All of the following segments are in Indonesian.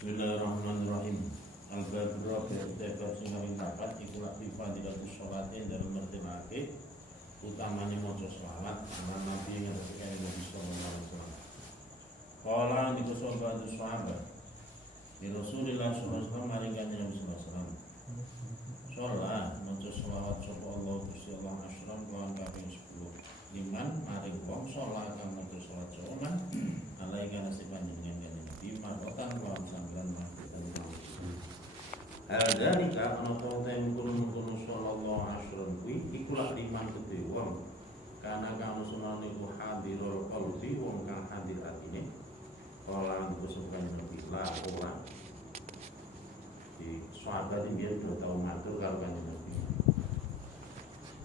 Bismillahirrahmanirrahim. Al-Badra berdebat sing kami dapat ikulah fadilatus sholatin dalam mertelake utamanya maca sholawat aman Nabi yang ketika Nabi sallallahu alaihi wasallam. Qala niku sahabat sahabat di Rasulullah sallallahu alaihi wasallam maring Nabi sallallahu alaihi wasallam. Sholat maca sholawat sapa Allah Gusti Allah asyram lawan kaping 10. Liman maring wong sholat kang maca sholat soman alaihi nasib panjenengan Nabi marotan lawan sampeyan maksudipun. Al-dalika ana tawten kurun sallallahu alaihi wasallam kuwi iku lak liman kuwi wong kana kang sunane ku hadirul qalbi wong kang hadir atine kala disebutkan Nabi la ora di sahabat dia sudah tahu ngatur kalau kan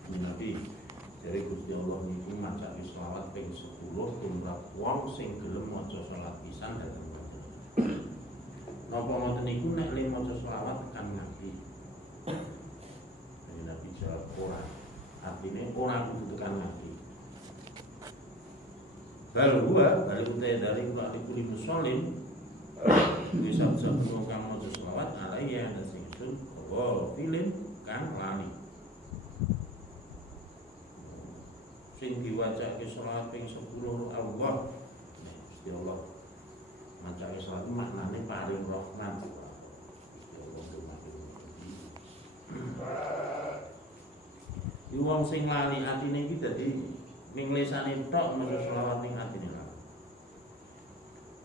Nabi dari Gusti Allah niku maca sholawat ping 10 tumrap wong sing gelem maca salat pisan dateng. Napa ngoten niku nek le maca sholawat tekan ngati. Jadi Nabi jawab ora. Artine ora kudu tekan ngati. Bal balik utai dari kuli muslim bisa kang maca sholawat alaiya ana sing sun filin kang lali. Sing diwacake sholawat ping 10 Allah. Gusti Allah macake sholawat maknane paling rahmat. Di wong sing lali atine iki dadi ning lesane tok maca sholawat ning atine lali.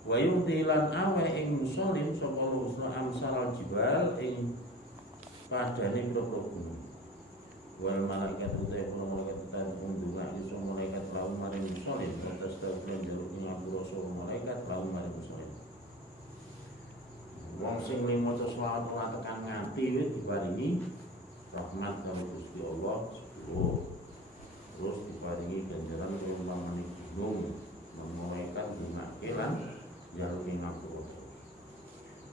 Wa yutilan awe ing muslim sapa lusna amsal jibal ing padane pira-pira gunung. Wal malaikat utai malaikat dan undungan iso malaikat laum maring muslim atas tauhid jaluk ngapura so malaikat laum maring muslim. Wong sing maca sholawat ora tekan nganti wis diparingi rahmat karo Gusti Allah terus diparingi ganjaran rumpamane gunung malaikat dungake lan jaluk ngapura.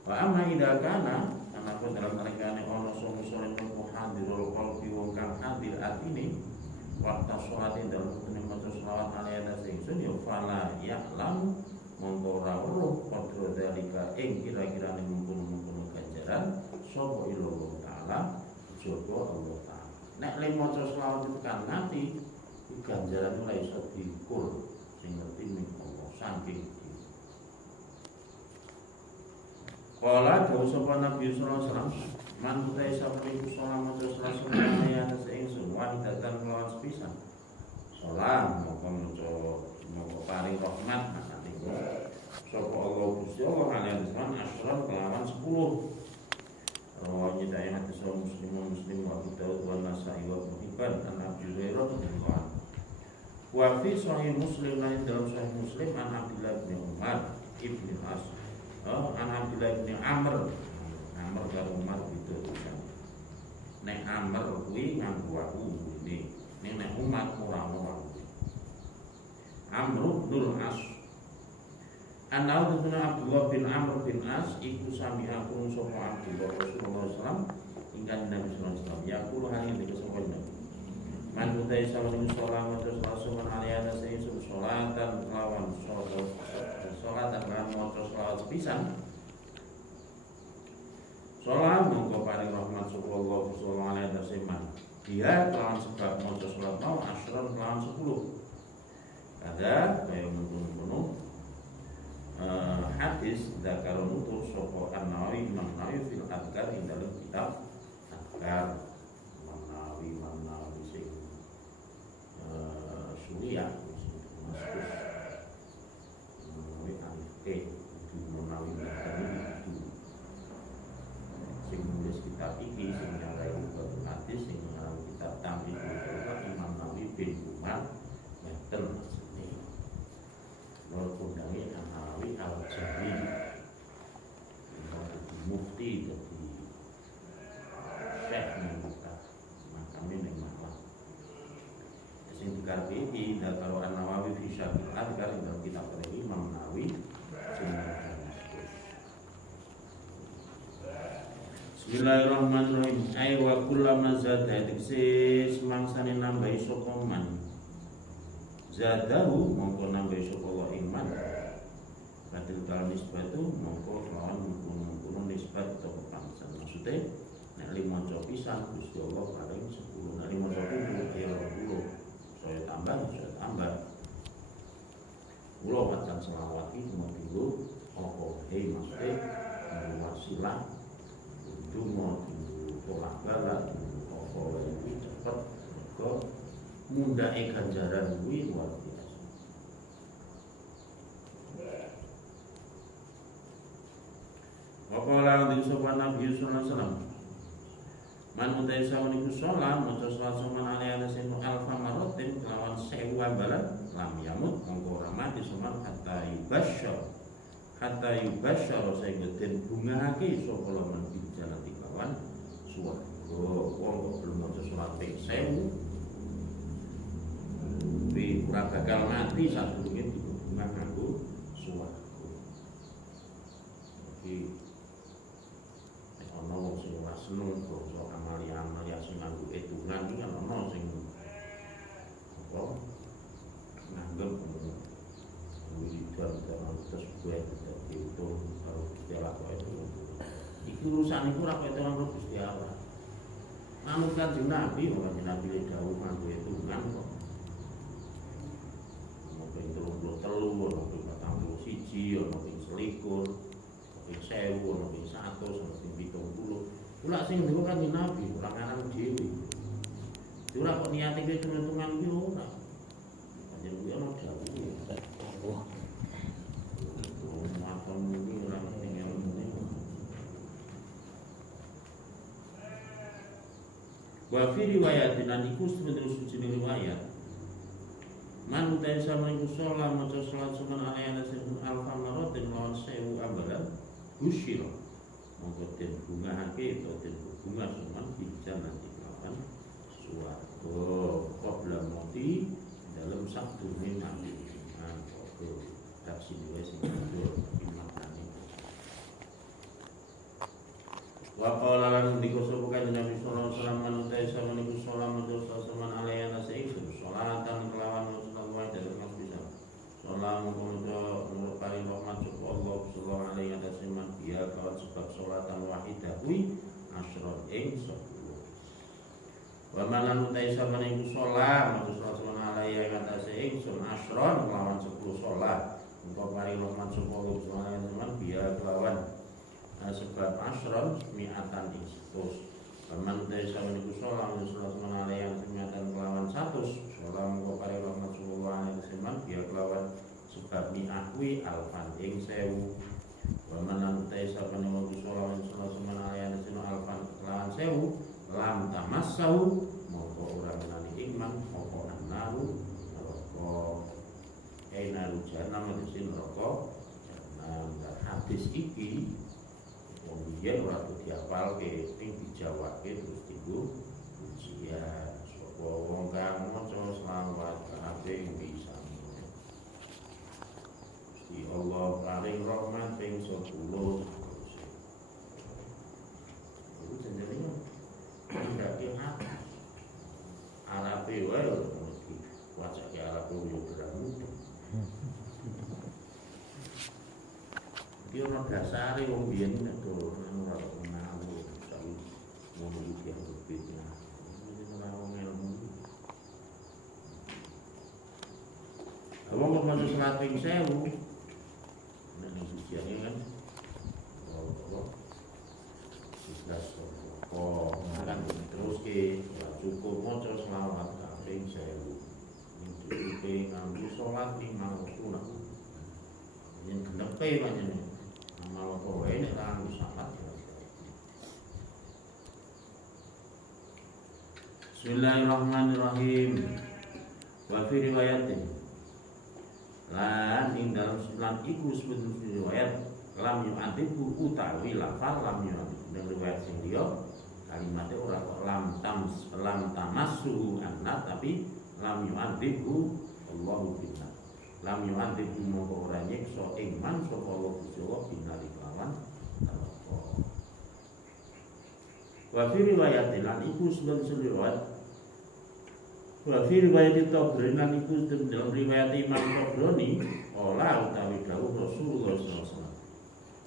Wa amma idza kana anapun dalam mereka ono muslim hadirul qalbi wong kang hadir atine waktu sholatin dalam kene maca sholawat alaihi sing ya fala ya'lam mongko ora weruh padha dalika ing kira-kira mungkon ganjaran sapa illallah taala jaba Allah taala. Nek le maca sholawat tekan ngati ganjaran ora iso diukur sing ngerti ning Allah saking. Kala dawuh sapa Nabi sallallahu alaihi wasallam man utai sabri sholat maca sholat sunah ya sing sunah datang lawan sepisan sholat moko paring rahmat makane sapa Allah Gusti Allah kalian zaman asyram kelawan 10 rawanya daerah kesal muslim wa Daud wa Nasai wa Ibn an Abi Hurairah radhiyallahu anhu wa fi sahih Muslim lain dalam sahih Muslim an Abdullah bin Umar ibn As an Abdullah bin Amr karo Umar itu urusan. Nek Amr kuwi nganggo wawu ini. Nek Umar ora wawu. Amr bin As. Ana Abdullah bin Amr bin As iku sami aku sapa Abdullah Rasulullah sallallahu ingkang Nabi sallallahu alaihi wasallam yaqulu hal iki sapa Nabi. Man utai sallallahu alaihi wasallam alaihi wasallam salatan lawan salatan lan maca salat pisan. Sholat mongko paring rahmat sapa Allah sallallahu alaihi wasallam. Dia kelawan sebab maca sholat mau asyran kelawan 10. Ada kaya mungkon hadis zakarun utur sapa An-Nawawi Imam Nawawi fil Adhkar ing dalam kitab Adhkar Imam Nawawi sing Suriah sing nulis kitab iki sing nyarai hadis sing nyarai kitab Tamyiz Imam Nawawi bin Umar ngeten asline nur kundangi Nawawi al-Jami mufti dadi syekh muka makame ning malah sing dikarep iki karo Nawawi fi Syarh al-Adhkar dalam kitab Imam Nawawi sing Bismillahirrahmanirrahim. Ai wa kullama zada dikse semangsane nambahi sapa man. Zadahu mongko nambahi sapa wa iman. Badil kal nisbatu mongko lawan mungkun maksudnya wasilah dungo tolak bala apa iki cepet mergo mundhake ganjaran kuwi luar biasa. Waqala lan sapa Nabi sallallahu alaihi wasallam man utai sawan iku sholat maca sholat soman alaihi wasallam alfa marotin kelawan 1000 ambalan lam yamut mongko ora mati soman hatta yubasyar sehingga den bungahake sapa lamun bijalan dikawan swarga. Wong kok belum maca sholat ping 1000 kuwi ora bakal mati sadurunge dibungah kanggo swarga. Iki ana wong sing ora seneng basa amalia-amalia sing nganggo etungan iki kan ana sing apa nganggep wiridan terus buat diutung karo Gusti Allah itu. Iki urusan iku ora kaya karo Gusti Allah. Manut Kanjeng Nabi, Kanjeng Nabi le dawuh nganggo etungan kok. Ono ping 33, ono ping 41, ono ping 21, ping 1000, ono ping 100, ono ping 70. Ora sing ndhewe Kanjeng Nabi, ora ngarang dhewe. Ora kok niate iki hitung-hitungan iki ora. Kanjeng kuwi ono dawuh. Maton iki ora tinggal ngene. Wa fi riwayatin iku sebenarnya suci riwayat. Man utai sama iku sholat maca sholat sunan alaihi wasallam alfa marotin lawan 1000 ambalan gusyira. Monggo den bungahake to den bunga suman bijan nanti kapan suwarga qabla mati dalam sakdurunge mati. Monggo taksi dhewe sing maknane. Wa qala lan dikoso bukan Nabi sallallahu alaihi wasallam manutai sama niku sholat maca suman alaihi wasallam sholatan kelawan sallallahu alaihi wasallam. Sholat mengkono nur paring rahmat sapa Allah sallallahu alaihi wasallam dia kawat sebab sholatan wahidah kuwi asron ing 10. Wa manan utai sama niku sholat maca sholat alaihi wasallam asron kelawan 10 sholat engko paring rahmat sapa Allah sallallahu alaihi wasallam dia kelawan sebab asron mi'atan ing 100. Paman utai sama niku sholat maca sholat alaihi wasallam kelawan 100 sholat engko paring rahmat sapa Allah alaihi wasallam dia kelawan sebab mi'ahwi alfan ing 1000. Wa man utai sapa niku sholat sunan alaihi alfan lawan 1000 lam tamassau mongko ora menani iman apa naru neraka naru jannah mesin neraka jannah. Hadis iki wong yen ora dihafalke ping dijawabke terus dienggo ujian sapa wong kang maca selawat kabeh bisa. Gusti Allah paring rahmat ping 10. Itu jenenge ndake Arabe wae iki wacake Arabe yo gramu. Iki ono dasare wong biyen nek do ora ngono tapi ngono iki yang berbeda. Ini ora wong ilmu. Wong kok maca salat ping 1000 nek ujiane kan oh, kan terus ke cukup maca selawat ping 1000. Iki nganggo salat 5 waktu. Yen genepe pancen amal kowe nek nganggo salat. Bismillahirrahmanirrahim. Wa fi riwayatin lan ing dalam sunan iku sebenarnya riwayat lam yu'adibu utawi lafal lam yu'adibu dan riwayat sing liya kalimatnya ora kok lam tamassu anna tapi lam yu'adibu Allahu binna lam yu'adibu mongko ora nyiksa ing man sapa Allah Gusti Allah binali kelawan neraka. Wa fi riwayat lan iku sebenarnya riwayat wa fi riwayat Tabrani lan iku dalam riwayat Imam Tabrani ola utawi dawuh Rasulullah sallallahu alaihi wasallam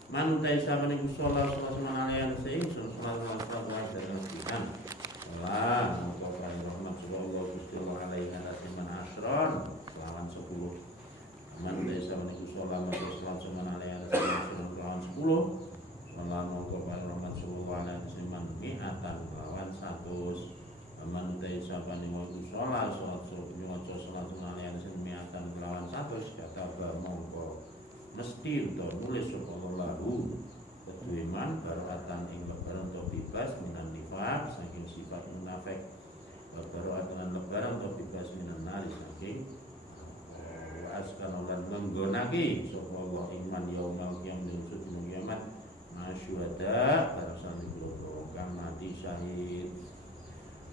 man utai sama niku sholat alaihi wasallam sholat dalam kitab Allah maka paring rahmat Allah Gusti Allah alaihi wasallam asron lawan 10 Man desa meniku sholat terus langsung alaihi wasallam 10 sholat mongko Muhammad sallallahu alaihi wasallam mi'atan lawan 100 man desa meniku sholat maca sholat alaihi wasallam mi'atan lawan 100 kata mongko mesti untuk nulis sapa lahu kedue man barokatan ing lebaran to bebas minan nifaq saking sifat munafik barokatan lebaran to bebas minan nari saking askan lan nggonake sapa Allah iman yaumul qiyamah dina kiamat masyuhada barasan diboro kang mati syahid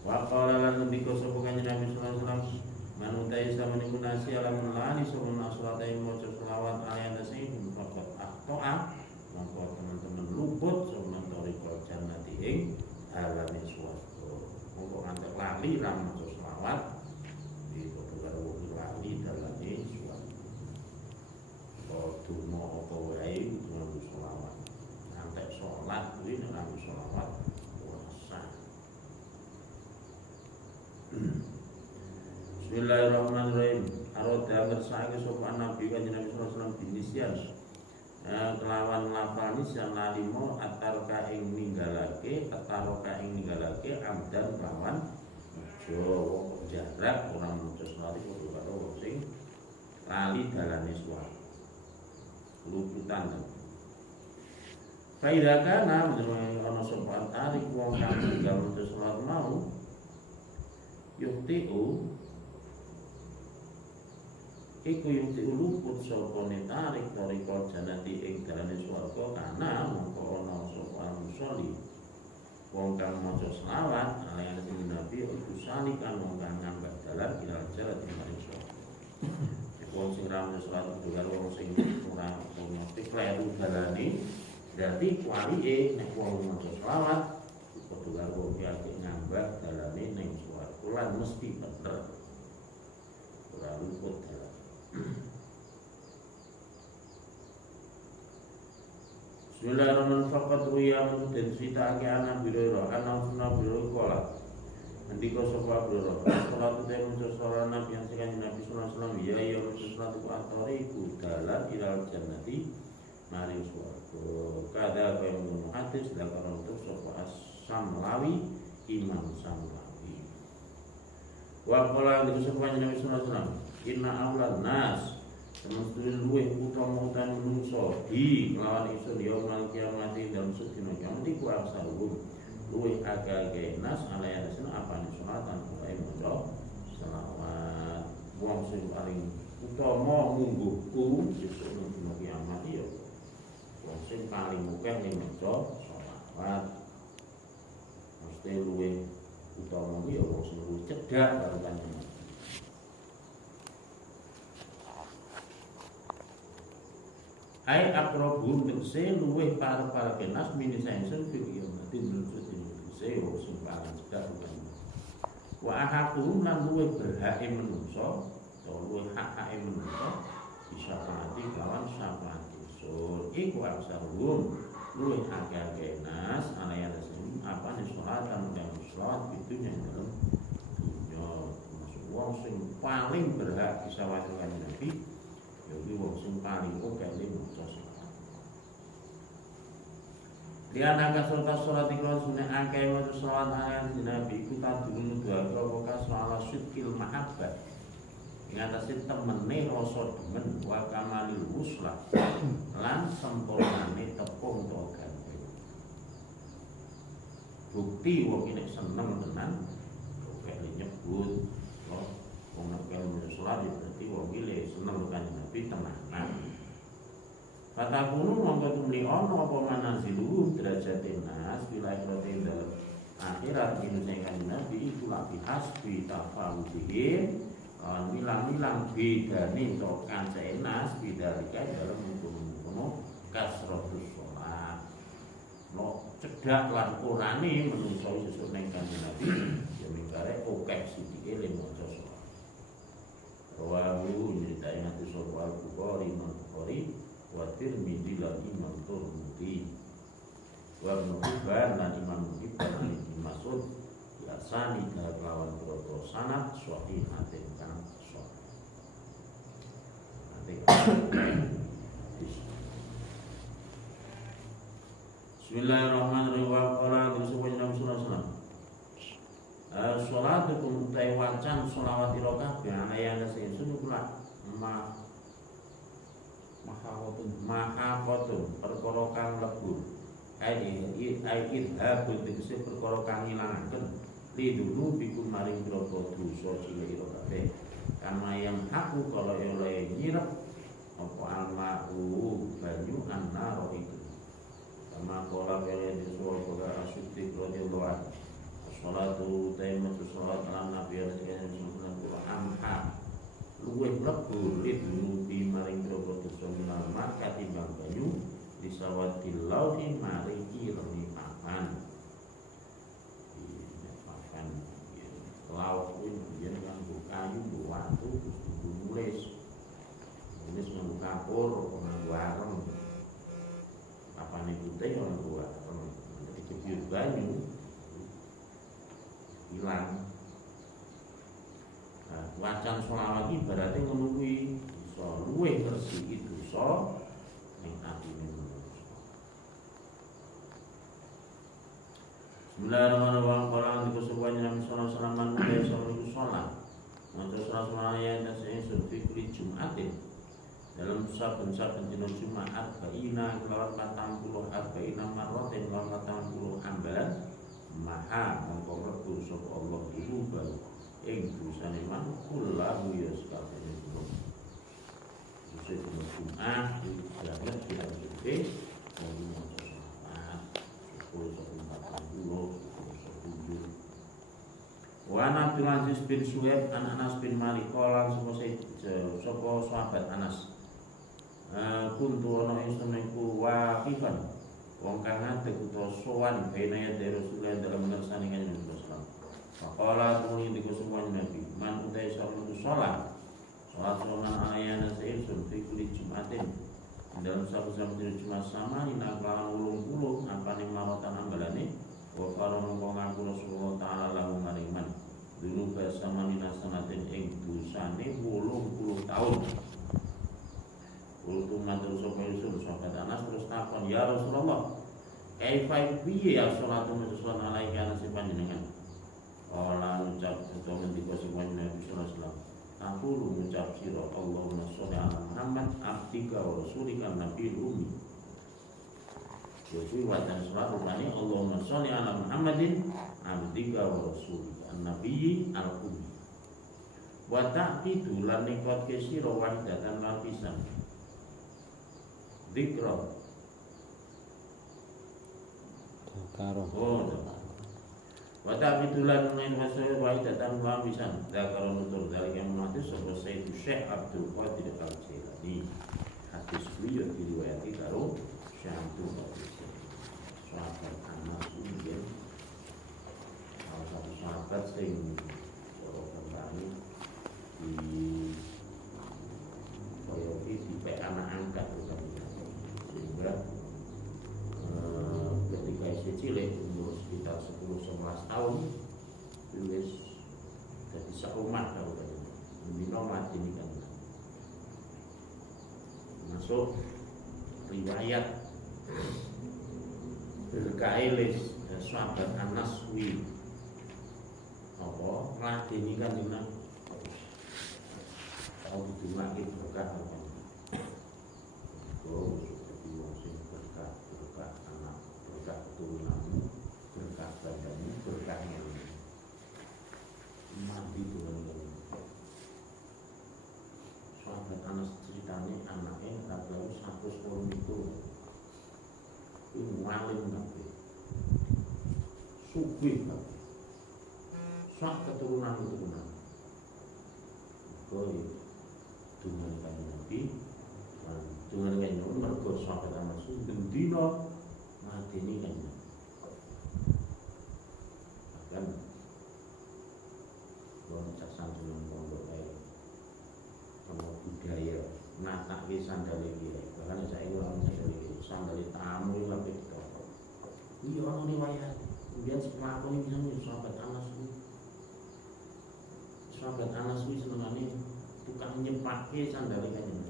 wa qala lan ngendika sapa kanjeng Nabi sallallahu alaihi wasallam manutai sama niku nasi alam melani sapa nasrata ing maca selawat ayat nasi faqat aqta'a mongko teman-teman luput sapa toriko jannati ing alami swarga mongko ngantek lali ra maca selawat di kudu karo lali dalane donga apa wae kudu selawat. Sampai salat kuwi nek ora selawat puasa. Bismillahirrahmanirrahim. Aroda ngersake sapa Nabi kanjeng Nabi sallallahu alaihi wasallam binisian. Kelawan lafal nisyan lalimo atarka ing ninggalake amdan kelawan Jawa jarak ora mutus lali kudu karo sing lali dalane swarga. Luputan. Faida kana menurut ana sapa tarik wong kang tinggal untuk salat mau yuktiu iku yuktiu luput sapa tarik toriko janati ing dalane swarga kana mongko ana sapa musolli wong kang maca selawat alaihi nabi usali kan wong kang ngambah dalan ila jalan maring swarga. Wong sing ra salat kudu karo wong sing ora ono kleru dalane dadi kualike nek wong maca selawat kudu karo wong iki ngambah dalane ning swarga lan mesti bener ora luput dalan. Bismillahirrahmanirrahim faqat ruya dan critake ana biro ana sunah biro kola Nandika sapa biro salat te maca salat Nabi yang sekali Nabi sallallahu alaihi wasallam ya ya salat ku atore iku dalan ilal jannati maring swarga kada kaya ngono hadis lakon untuk sapa As-Samlawi Imam Samlawi wa qala li sapa Nabi sallallahu alaihi wasallam inna awlan nas semestune luwih utama utan manungsa di lawan isun yaumul kiamat dalam sedina kiamat iku aksarum luwih agak nas alaihi wasallam apane salatan wae maca selawat wong sing paling utama mungguhku sesuk dina kiamat ya wong sing paling akeh ning maca selawat mesti luwih utama ya wong sing luwih cedhak karo kanjeng ai akrobun tegese luwih para kenas mini sainsen video mati menuju tegese wong sing paling cedhak bukan wa ahakum lan luwih berhak menungso utawa luwih hak menungso bisa mati lawan syafaat usul iku aksarun luwih akeh kenas alaya sing apa nih salatan dan salat pitunya dalam dunya termasuk wong sing paling berhak disawatkan Nabi jadi wong sing paling oke iki maca salat. Liana kasulta salat iku sunah akeh maca salat ayat Nabi iku tadun doa provoka soal syukil mahabbah. Ing atase temene rasa demen wa kamalil uslah lan sempurnane tepung to ganteng. Bukti wong iki seneng tenan oke nyebut wong nek maca salat berarti wong iki seneng kan Nabi tenanan. Kata kuno mongko tumli ono apa manazilu derajatin nas wilayah rotin dalam akhirat ini sing Nabi iku labi hasbi tafawudihin milang-milang bedane to kancane nas bidalika dalam hukum kasratus sholat. No cedhak lan urane menungso sesuk ning kanjeng Nabi ya mingkare akeh sithike le maca sholat. Rawahu nyritain hadis sahih Bukhari wa Tirmidzi lan Imam Tirmidzi wa Ibnu Hibban lan Imam Hibban Mas'ud lasani kelawan proto sanad sahih hatin kang sahih. Bismillahirrahmanirrahim. Wa qala Rasulullah sallallahu alaihi wasallam. Salatukum wacan sholawat ira kabeh ana sing sunut kula mahakotun perkara kang lebur idhabul tegese perkara kang ngilangaken lidulu bikum maring groko dosa cilik ira kabeh kama yang aku kala oleh nyirep apa alma'u banyu annaro itu kama kala kaya disuwun kala asyuti radhiyallahu anhu salatu taimatu salat ala nabi sallallahu amha luwih lebur lidulu bi maring groko dosa minalma katimbang banyu disawatil lauhi maring ireng papan laut kuwi yen nganggo kayu nggo watu nulis nganggo kapur nganggo areng apane putih ora nganggo areng dikepir banyu hilang. Nah, wacan sholawat iki berarti ngono kuwi iso luwih ngresiki dosa ning atine manusa. Bismillahirrahmanirrahim. Qur'an dikusuban Nabi sallallahu alaihi wasallam mulai salat salat. Maca salat ayat dasing fikri Jumatin. Dalam saben-saben dina Jumat arba'ina kelawan 40 arba'ina marratin kelawan 40 ambalan maha mongko rebur sapa Allah dulu baru ing dosane man kullahu ya sakabehane dina. Sesuk dina Jumat dijaga dilanjutke wong maca salat 10 Wa Abdul Aziz bin Suhaib an Anas bin Malik qala sapa sahabat Anas kuntu ana ingsun niku waqifan wong kang ngadeg utawa sowan bene Rasulullah dalam ngersani kanjeng Nabi sallallahu alaihi wasallam. Faqala tuni dikusuwan Nabi man utai salat sunan ayana seisun fi kulli Jumatin dalam saben Jumat sama dina kelawan 80 apane maratan ambalane wa qala mongko ngaku Rasulullah taala lahu mariman dulu bersama dina sanatin ing dosane 80 tahun. Kultu matur sapa Yusuf sahabat Anas terus takon ya Rasulullah kaifa piye ya salatu musallan alaika nasi panjenengan ora ucap utawa ngendika sapa Nabi sallallahu alaihi wasallam aku ngucap sira Allahumma sholli ala Muhammad abdika wa rasulika nabiyil ummi. Jadi wajan salat rupane Allahumma sholli ala Muhammadin abdika wa rasulika nabiyil ummi. Wa ta'qidu lan nikot ke sira wahidatan lan pisan. Dikra Dakaro Wata bitulan main masalah wahid datang lapisan Dakaro nutur dari yang mengatis sebuah Sayyid Syekh Abdul Qadir Al-Jilani. Hadis beliau diriwayati karo Syekh Abdul Qadir sahabat Anas Ujian salah satu sahabat sing kembali di Koyoki di anak angkat sehingga ketika isi cilik umur sekitar 10-11 tahun tulis jadi seumat kalau minum mati ini kan masuk riwayat berkailis sahabat Anas wi apa mati ini kan dengan kalau ditulaki berkah apa seperti wong sing berkah anak berkah keturunanmu berkah badanmu berkah ilmu mati dengan sahabat Anas ceritanya anaknya lalu 100 tahun itu ngalim nabi sugih nabi sak keturunan koi dengan kanjeng Nabi dengan kanjeng Nabi mergo sahabat Anas gendina mateni kanjeng bahkan wong casan jeneng pondok ae sama budaya natake sandale iki bahkan saiki ora sandale tamu lebih tok iya ana riwayat kemudian setelah aku ini bisa sahabat Anas kuwi senengane tukang nyepake sandale kanjeng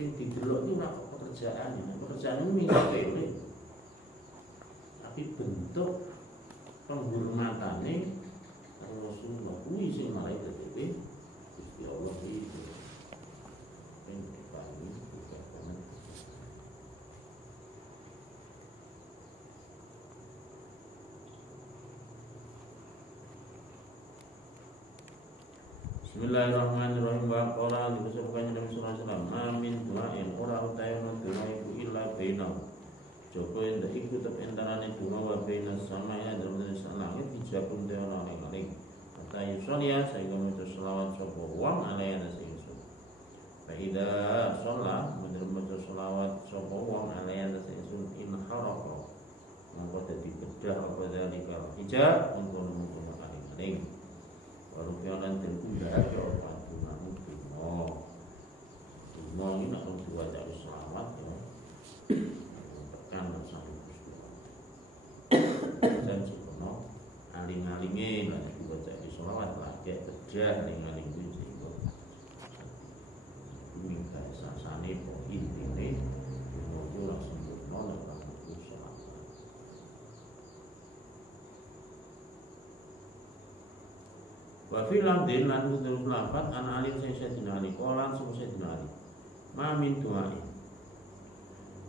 sing didelok itu ora pekerjaan ini sepele, tapi bentuk penghormatane Rasulullah kuwi sing malah dadi Gusti Allah iki sing diparingi kekuatan. Bismillahirrahmanirrahim. Wa qala disebutkannya Nabi sallallahu alaihi wasallam, "Amin du'ain ora utawa doa iku illa bainal." Joko yang tak ikut tapi antaranya doa wa baina sama ya dalam langit dijabun teora maling. Kata yusolia sehingga membaca selawat sopo wang alaihi nasinsun. Faida sholat membaca selawat sopo wang alaihi nasinsun in haroko. Maka jadi bedah apa dari kalau hijab untuk maling. Walau kalian terkuda ke apa tunamu tuno ini nak dua dari selawat ya. Kan satu dan sekono aling-alinge lan dibaca di selawat lah kayak kerja aling-aling itu sehingga minta sasane po intine itu langsung sempurna lan langsung selawat. Wa fi lamdin lan nutur lafat an alim sing sedina ali kolan sing sedina ali ma min du'ain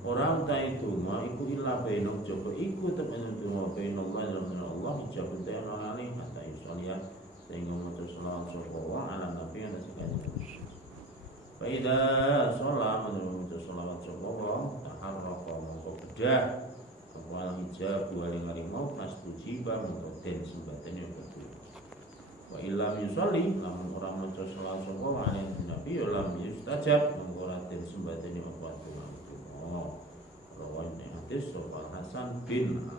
orang tak itu ma iku illa bainok joko iku temen donga bainok lan Allah ijabun ta ana ali hatta yusolia sehingga maca selawat sapa wa ala nabi ana sing kanjeng. Fa idza sholat maca selawat sapa wa taharraqa mongko bedah wal hijab waling-aling mau pastujiba mongko den sembatene betul. Wa illam yusolli lamun ora maca selawat sapa wa ala nabi lam yustajab mongko ora den sembatene apa rawan hadis Hasan bin